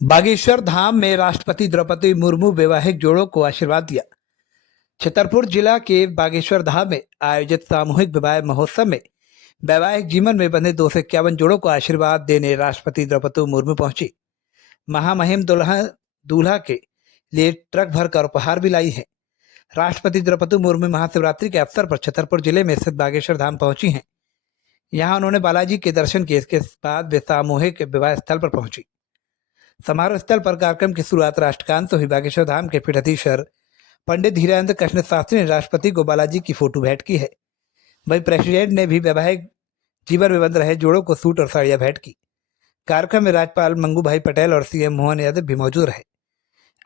बागेश्वर धाम में राष्ट्रपति द्रौपदी मुर्मू वैवाहिक जोड़ों को आशीर्वाद दिया। छतरपुर जिला के बागेश्वर धाम में आयोजित सामूहिक विवाह महोत्सव में वैवाहिक जीवन में बंधे 251 जोड़ों को आशीर्वाद देने राष्ट्रपति द्रौपदी मुर्मू पहुंची। महामहिम दूल्हा के लिए ट्रक भरकर उपहार भी लाई है। राष्ट्रपति द्रौपदी मुर्मू महाशिवरात्रि के अवसर पर छतरपुर जिले में स्थित बागेश्वर धाम पहुंची हैं। यहाँ उन्होंने बालाजी के दर्शन किए। इसके बाद वे सामूहिक विवाह स्थल पर पहुंची। समारोह स्थल पर कार्यक्रम की शुरुआत राष्ट्रगान से हुई। बागेश्वर धाम के पीठाधीश्वर पंडित धीरेन्द्र कृष्ण शास्त्री ने राष्ट्रपति को बालाजी की फोटो भेंट की है। वहीं प्रेसिडेंट ने भी वैवाहिक जीवन में बंध रहे जोड़ों को सूट और साड़ियां भेंट की। कार्यक्रम में राज्यपाल मंगू भाई पटेल और सीएम मोहन यादव भी मौजूद रहे।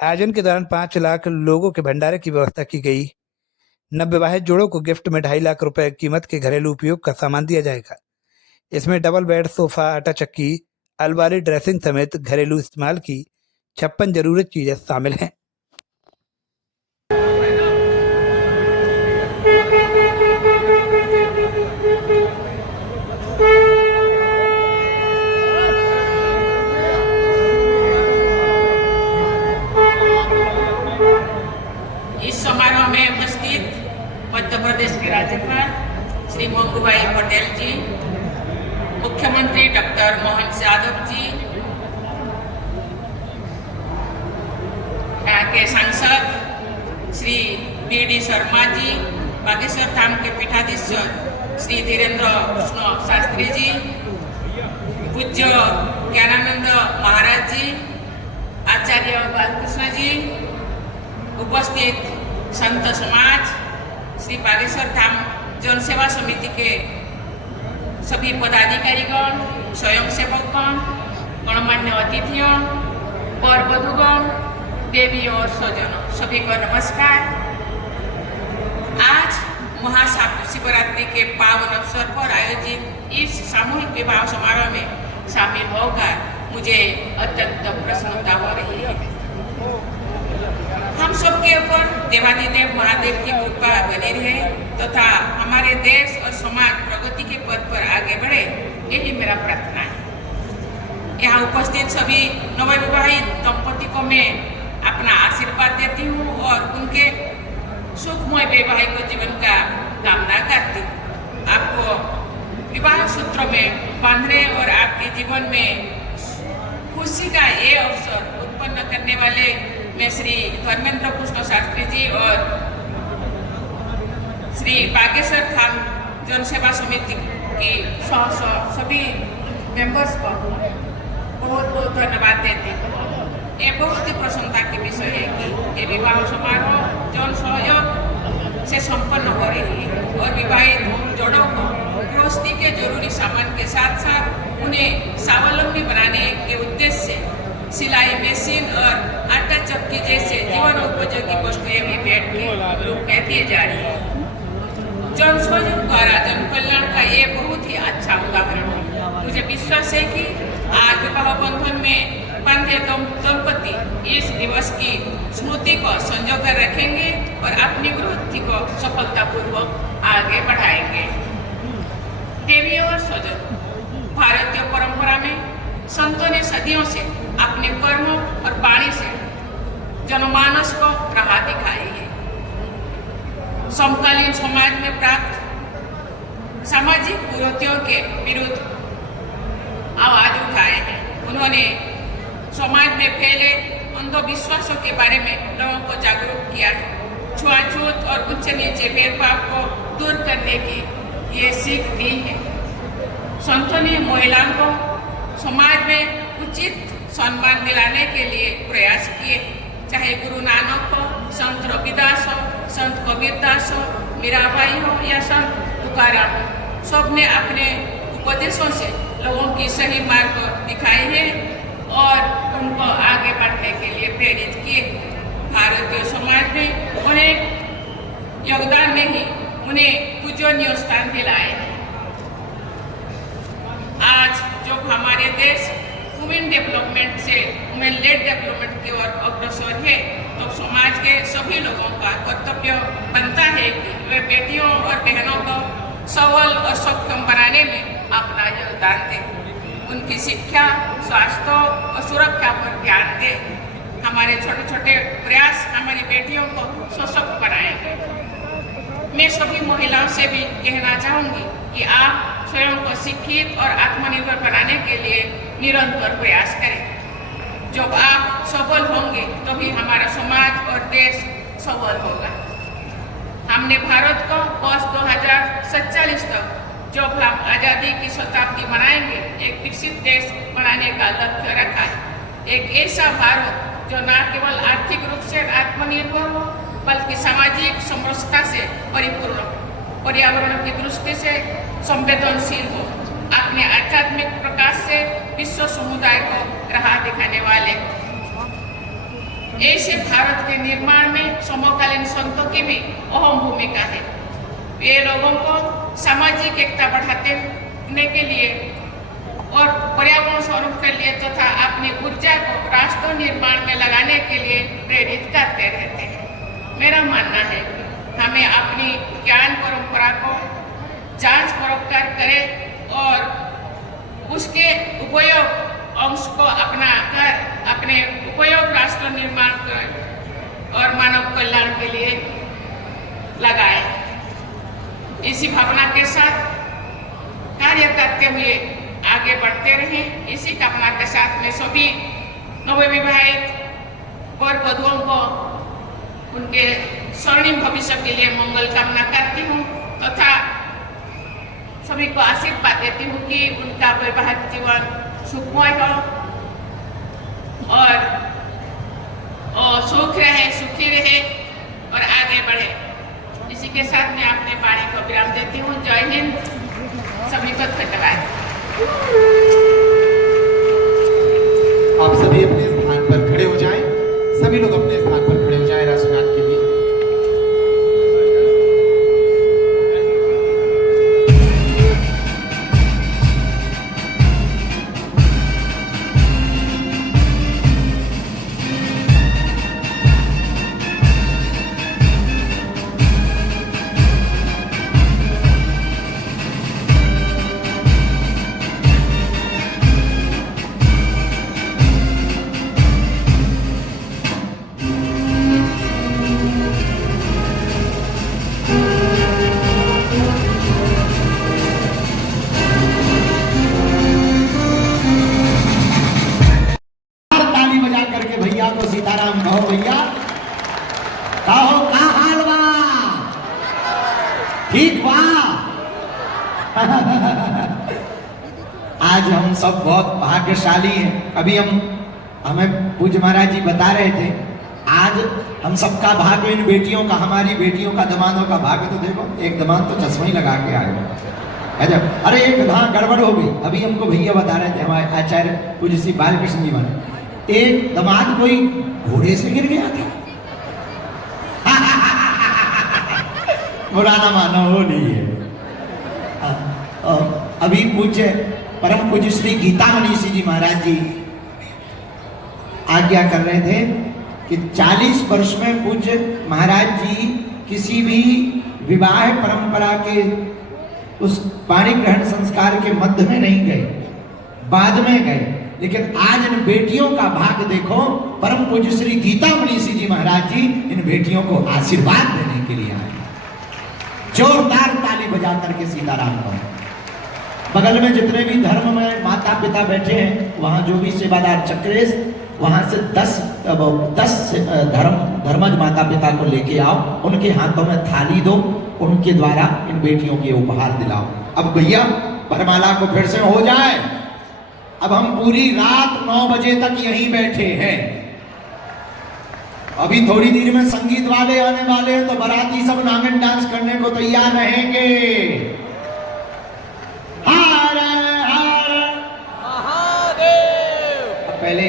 आयोजन के दौरान 5 लाख लोगों के भंडारे की व्यवस्था की गई। नवविवाहित जोड़ों को गिफ्ट में 2.5 लाख रुपए कीमत के घरेलू उपयोग का सामान दिया जाएगा। इसमें डबल बेड, सोफा, आटा चक्की, अलमारी, ड्रेसिंग समेत घरेलू इस्तेमाल की 56 जरूरत चीजें शामिल हैं। इस समारोह में उपस्थित मध्य प्रदेश के राज्यपाल श्री मंगू भाई पटेल जी, मुख्यमंत्री डॉक्टर मोहन यादव जी, यहाँ के सांसद श्री बी.डी. शर्मा जी, बागेश्वर धाम के पीठाधीश्वर श्री धीरेन्द्र कृष्ण शास्त्री जी, पूज्य ज्ञानानंद महाराज जी, आचार्य बालकृष्ण जी, उपस्थित संत समाज, श्री बागेश्वर धाम जन सेवा समिति के सभी पदाधिकारीगण, स्वयंसेवकगण, गणमान्य अतिथियों और वधुगण, देवी और स्वजनों, सभी को नमस्कार। आज महाशिवरात्रि के पावन अवसर पर आयोजित इस सामूहिक विवाह समारोह में शामिल होकर मुझे अत्यंत प्रसन्नता हो रही है। हम सबके ऊपर देवाधिदेव महादेव की कृपा बनी रहे तथा हमारे देश और समाज प्रगति के पथ पर आगे बढ़े, यही मेरा प्रार्थना है। यहाँ उपस्थित सभी नवविवाहित दंपति को मैं अपना आशीर्वाद देती हूँ और उनके सुखमय वैवाहिक जीवन का कामना करती हूँ। आपको विवाह सूत्र में बांधने और आपके जीवन में खुशी का ये अवसर उत्पन्न करने वाले मैं श्री धर्मेंद्र कृष्ण शास्त्री जी और श्री बागेश्वर धाम जन सेवा समिति की सभी मेंबर्स को बहुत बहुत धन्यवाद देती हूँ। ये बहुत ही प्रसन्नता के विषय है कि ये विवाह समारोह जन सहयोग से संपन्न हो रही है और विवाहित जोड़ों को गृहस्थी के जरूरी सामान के साथ साथ उन्हें स्वावलंबी बनाने के उद्देश्य से सिलाई मशीन और आटा चक्की जैसे जीवन उपयोगी वस्तुएं भी भेंट के रूप में दी जा रही है। जन सहयोग द्वारा जन कल्याण का ये बहुत ही अच्छा उदाहरण है। मुझे विश्वास है कि आज विवाह बंधन में बंधे दंपति इस दिवस की स्मृति को संजो कर रखेंगे और अपनी वृत्ति को सफलतापूर्वक आगे बढ़ाएंगे। देवी और स्वजन, भारतीय परंपरा में संतों ने सदियों से अपने कर्मों और वाणी से जनमानस को राह दिखाई है। समकालीन समाज में प्राप्त सामाजिक कुरीतियों के विरुद्ध आवाज उठाए हैं। उन्होंने समाज में फैले अंधविश्वासों के बारे में लोगों को जागरूक किया है। छुआछूत और उच्च नीचे भेदभाव को दूर करने की ये सीख दी है। संतों ने महिलाओं को समाज में उचित सम्मान दिलाने के लिए प्रयास किए। चाहे गुरु नानक हो, संत रविदास हो, संत कबीरदास हो, मीराबाई हो या संत तुकाराम हो, सबने अपने उपदेशों से लोगों की सही मार्ग दिखाई है और उनको आगे बढ़ने के लिए प्रेरित किए। भारतीय समाज में उन्हें योगदान नहीं, उन्हें पूजनीय स्थान दिलाए हैं। आज जो हमारे देश वुमेन डेवलपमेंट से वुमेन लेड डेवलपमेंट की ओर अग्रसर है, तो समाज के सभी लोगों का कर्तव्य बनता है कि वे बेटियों और बहनों को सबल और सक्षम बनाने में अपना योगदान दें। उनकी शिक्षा, स्वास्थ्य और सुरक्षा पर ध्यान दें। हमारे छोटे छोटे प्रयास हमारी बेटियों को सशक्त बनाएंगे। मैं सभी महिलाओं से भी कहना चाहूँगी कि आप स्वयं को शिक्षित और आत्मनिर्भर बनाने के लिए निरंतर प्रयास करें। जब आप सबल होंगे तभी हमारा समाज और देश सबल होगा। हमने भारत को वर्ष 2047 तक, जब हम आज़ादी की शताब्दी मनाएंगे, एक विकसित देश बनाने का लक्ष्य रखा है। एक ऐसा भारत जो न केवल आर्थिक रूप से आत्मनिर्भर हो बल्कि सामाजिक समरसता से परिपूर्ण हो, पर्यावरण की दृष्टि से संवेदनशील हो, अपने आध्यात्मिक प्रकाश से विश्व समुदाय को राह दिखाने वाले। ऐसे भारत के निर्माण में समकालीन संतों की भी अहम भूमिका है। वे लोगों को सामाजिक एकता बढ़ाने के लिए और पर्यावरण संरक्षण के लिए तथा अपनी ऊर्जा को राष्ट्र निर्माण में लगाने के लिए प्रेरित करते रहते हैं। मेरा मानना है कि हमें अपनी ज्ञान परंपरा को जांच परख करें और उसके उपयोग अंश को अपना कर अपने उपयोग राष्ट्र निर्माण और मानव कल्याण के लिए लगाएं। इसी भावना के साथ कार्य करते हुए आगे बढ़ते रहें। इसी कामना के साथ मैं सभी नवविवाहित वर वधुओं को उनके स्वर्णिम भविष्य के लिए मंगल कामना करती हूँ तथा सभी को आशीर्वाद देती हूँ कि उनका वैवाहिक जीवन सुखमय हो और सुख रहे, सुखी रहे और आगे बढ़े। इसी के साथ मैं अपने वाणी को विराम देती हूँ। जय हिंद, सभी को धन्यवाद। आप सभी अपने स्थान पर खड़े हो जाएं। सभी लोग अपने स्थान पर खड़े हो जाएं राष्ट्रगान के लिए। को सीताराम कहो भैया, कहो का हाल बा, ठीक बा। आज हम सब बहुत भाग्यशाली हैं। अभी हमें पूज्य महाराज जी बता रहे थे, आज हम सबका भाग्य इन बेटियों का, हमारी बेटियों का, दमादों का भाग्य तो देखो। एक दमाद तो चश्मा ही लगा के आए। अरे एक हाँ गड़बड़ हो गई। अभी हमको भैया बता रहे थे, हमारे आचार्य पूज्य श्री बालकृष्ण जी महाराज, एक दमाद कोई घोड़े से गिर गया था। बुरा ना मानो, हो नहीं है। अभी पूज्य परम पूज्य श्री गीता मनीषी जी महाराज जी आज्ञा कर रहे थे कि 40 वर्ष में पूज्य महाराज जी किसी भी विवाह परंपरा के उस पाणी ग्रहण संस्कार के मध्य में नहीं गए, बाद में गए। लेकिन आज इन बेटियों का भाग्य देखो, परम पूज्य श्री गीता मनीषी जी महाराज जी इन बेटियों को आशीर्वाद देने के लिए आए। जोरदार ताली बजा करके सीताराम को। बगल में जितने भी धर्म में माता पिता बैठे हैं, वहां जो भी सेवादार चक्रेश, वहां से 10 धर्मज माता पिता को लेके आओ, उनके हाथों में थाली दो, उनके द्वारा इन बेटियों के उपहार दिलाओ। अब भैया वरमाला को फिर से हो जाए। अब हम पूरी रात 9 बजे तक यहीं बैठे हैं। अभी थोड़ी देर में संगीत वाले आने वाले हैं, तो बाराती सब नांगन डांस करने को तैयार रहेंगे। हर हर महादेव। पहले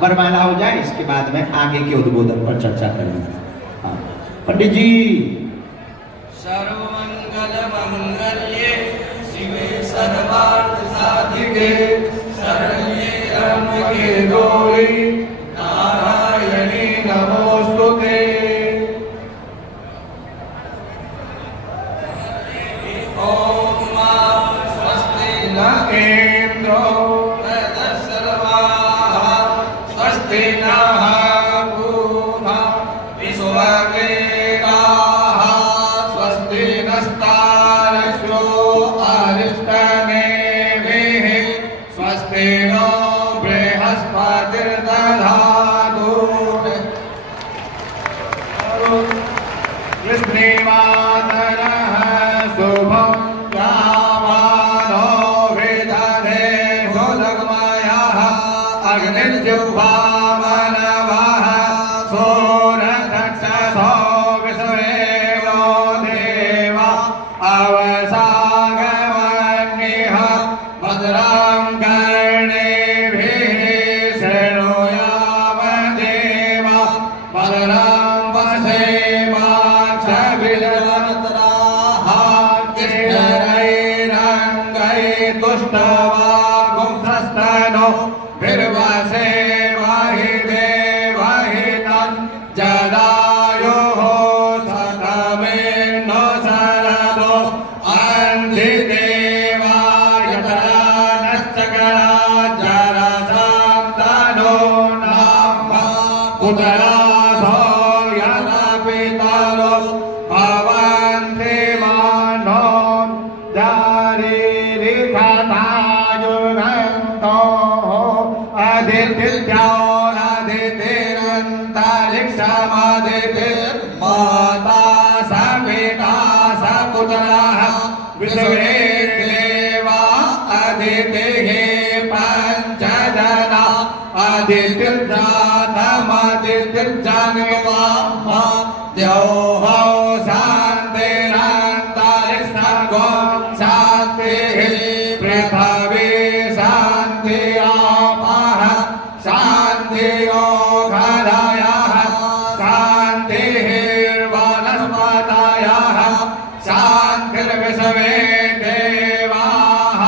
वरमाला हो जाए, इसके बाद में आगे के उद्बोधन पर चर्चा करेंगे। पंडित जी। सर्वमंगल मंगल्ये शिवे सर्वार्थ साधिके शरण्ये त्र्यंबके गौरी नारायणी नमोस्तुते। ओम स्वस्ति न इंद्रो निर्जिह्वा मनवः सोरथक्षसो विश्वेवो देवा अवसागमन्यः भद्रां कर्णेभिः शृणुयाम देवा भद्रां पश्येमाक्षभिर्वक्त्राः तुष्टवा गुंसस्तनो भिर्वसेवाहि देवहितं जदायुः सतमेनो शरदो अन्धिदेवा यतरानश्चकरा जरसां तनो नाम कुतरासो यदपितरो भवन्ति मानो माता सपिता सपुत्रः विश्वे देवा अदितिः पंचजना अदितिर्जातमदितिर्जन्मा द्यौः शान्तिरन्तरिक्षगो शान्तिः पृथिवी शान्तिरापः शान्तिरोगधयः शान्तिर्वनस्पतयः शान्तिर्विश्वे देवाः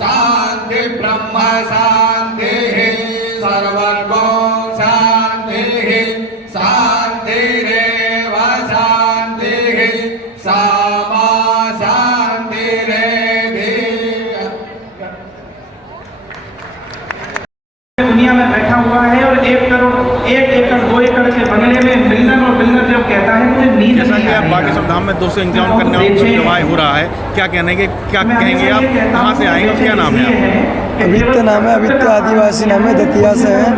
शान्तिर्ब्रह्म शान्तिः सर्वगो शान्तिः शान्तिरेव शान्तिः सामा शान्तिरेधि। दुनिया में बैठा हुआ है और 1 करोड़ 1 एकड़ 2 एकड़ के बंगले में बिल्डर और बिल्डर जब कहता है मुझे नींद जैसा नहीं कि आ आप रही बागेश्वर धाम में 251 कन्याओं को विवाह हो रहा है, क्या कहने के क्या कहेंगे आप, कहाँ से आएंगे और क्या नाम है आपका? अवित्य नाम है, अवित्य आदिवासी नाम है, दतिया से है।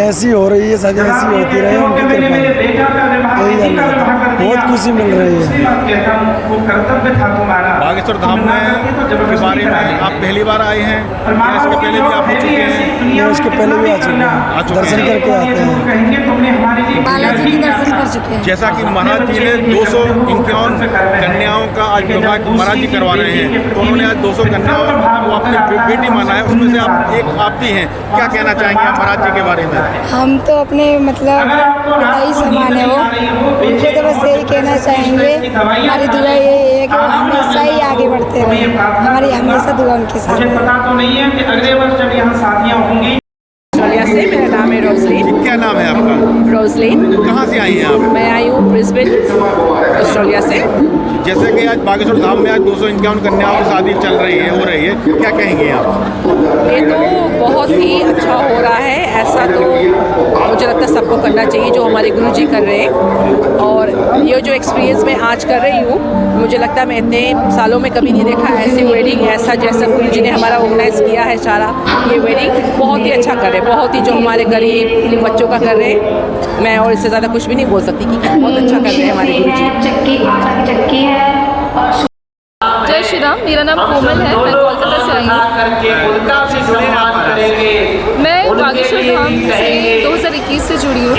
ऐसी हो रही है, शादी ऐसी होती रहे उनकी कृपा, यही जानना है। बहुत खुशी मिल रही है। बागेश्वर धाम में के बारे में आप पहली बार आए हैं या इसके पहले भी आप हो चुके हैं? मैं उसके पहले भी आ चुके हैं, दर्शन करके आते हैं। बालाजी के दर्शन कर चुके हैं। जैसा कि महाराज जी ने 251 कन्याओं का आज विवाह महाराज जी करवा रहे हैं, तो उन्होंने आज 200 कन्याओं को अपनी बेटी माना है, उसमें से आप एक आप भी हैं। क्या कहना चाहेंगे आप महाराज जी के बारे में? हम तो अपने मतलब पिताई समान है वो, उनको तो बस यही कहना चाहेंगे, हमारी दुआ यही है कि वो हमेशा ही आगे बढ़ते रहे, हमारी हमेशा दुआ उनके साथ है। पता तो नहीं है कि अगले वर्ष जब यहाँ शादियाँ होंगी। ऑस्ट्रेलिया से, मेरा नाम है रोजलिन। क्या नाम है आपका? रोजलिन। कहाँ से आई हैं आप? मैं आई हूँ ब्रिस्बेन, ऑस्ट्रेलिया से। जैसे कि आज बागेश्वर धाम में आज 251 कन्याओं की शादी चल रही है, हो रही है, क्या कहेंगे आप? ये तो बहुत ही अच्छा हो रहा है, ऐसा तो मुझे लगता है सबको करना चाहिए जो हमारे गुरु जी कर रहे हैं। और ये जो एक्सपीरियंस मैं आज कर रही हूँ, मुझे लगता है मैं इतने सालों में कभी नहीं देखा ऐसी वेडिंग, ऐसा जैसा गुरु जी ने हमारा ऑर्गेनाइज़ किया है सारा ये वेडिंग, बहुत ही अच्छा कर रहे हैं, बहुत ही जो हमारे गरीब बच्चों का कर रहे हैं। मैं और इससे ज़्यादा कुछ भी नहीं बोल सकती कि बहुत अच्छा कर रहे हैं हमारे गुरु जी। जय श्री राम, मेरा नाम कोमल है, मैं कोलकाता से आई हूँ। मैं बागेश्वर धाम से 2021 से जुड़ी हूँ।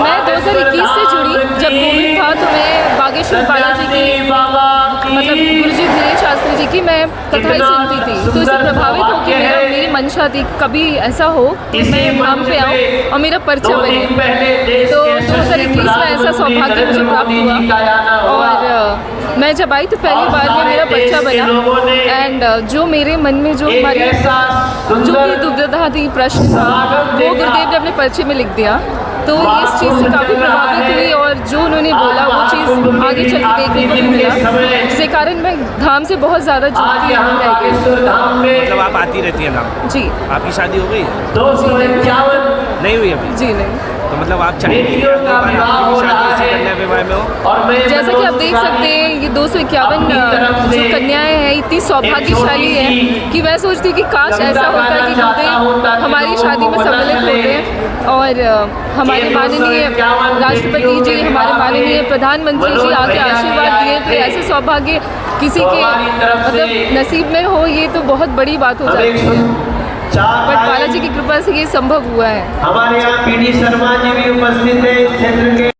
मैं 2021 से जुड़ी, जब कोविड था तो मैं बागेश्वर बालाजी की मतलब गुरुजी धीरेन्द्र शास्त्री जी की मैं कथाएं सुनती थी, तो इससे प्रभावित हो कि मेरी मंशा थी कभी ऐसा हो कि मैं धाम पे आऊँ और मेरा पर्चा बने। तो 2021 में ऐसा सौभाग्य मुझे प्राप्त हुआ और मैं जब आई तो पहली बार में मेरा पर्चा बना। एंड जो मेरे मन में जो हमारी जो भी दुविधा थी, प्रश्न था, वो गुरुदेव ने अपने पर्चे में लिख दिया। तो इस चीज़ से काफ़ी प्रभावित हुई और जो उन्होंने बोला वो चीज़ आगे चल के देखने को भी मिला, जिसके कारण मैं धाम से बहुत ज़्यादा जुड़ती रह गई। मतलब आप आती रहती हैं धाम? जी। आपकी शादी हो गई है? जी नहीं हुई अभी? जी नहीं। तो मतलब आप चाहेंगे कि अगली बार आपकी भी शादी इसी कन्या विवाह में हो? जैसा कि आप देख सकते हैं ये 251 जो कन्याएं हैं इतनी सौभाग्यशाली हैं कि मैं सोचती हूँ कि काश ऐसा होता कि गुरुदेव हमारी शादी में सम्मिलित होते और हमारे माननीय राष्ट्रपति जी, हमारे माननीय प्रधानमंत्री जी आके आशीर्वाद दिए तो ऐसे सौभाग्य किसी के मतलब नसीब में हो, ये तो बहुत बड़ी बात हो जाती है। बट बालाजी की कृपा से ये संभव हुआ है। हमारे यहाँ पीडी शर्मा जी भी उपस्थित है इस क्षेत्र के।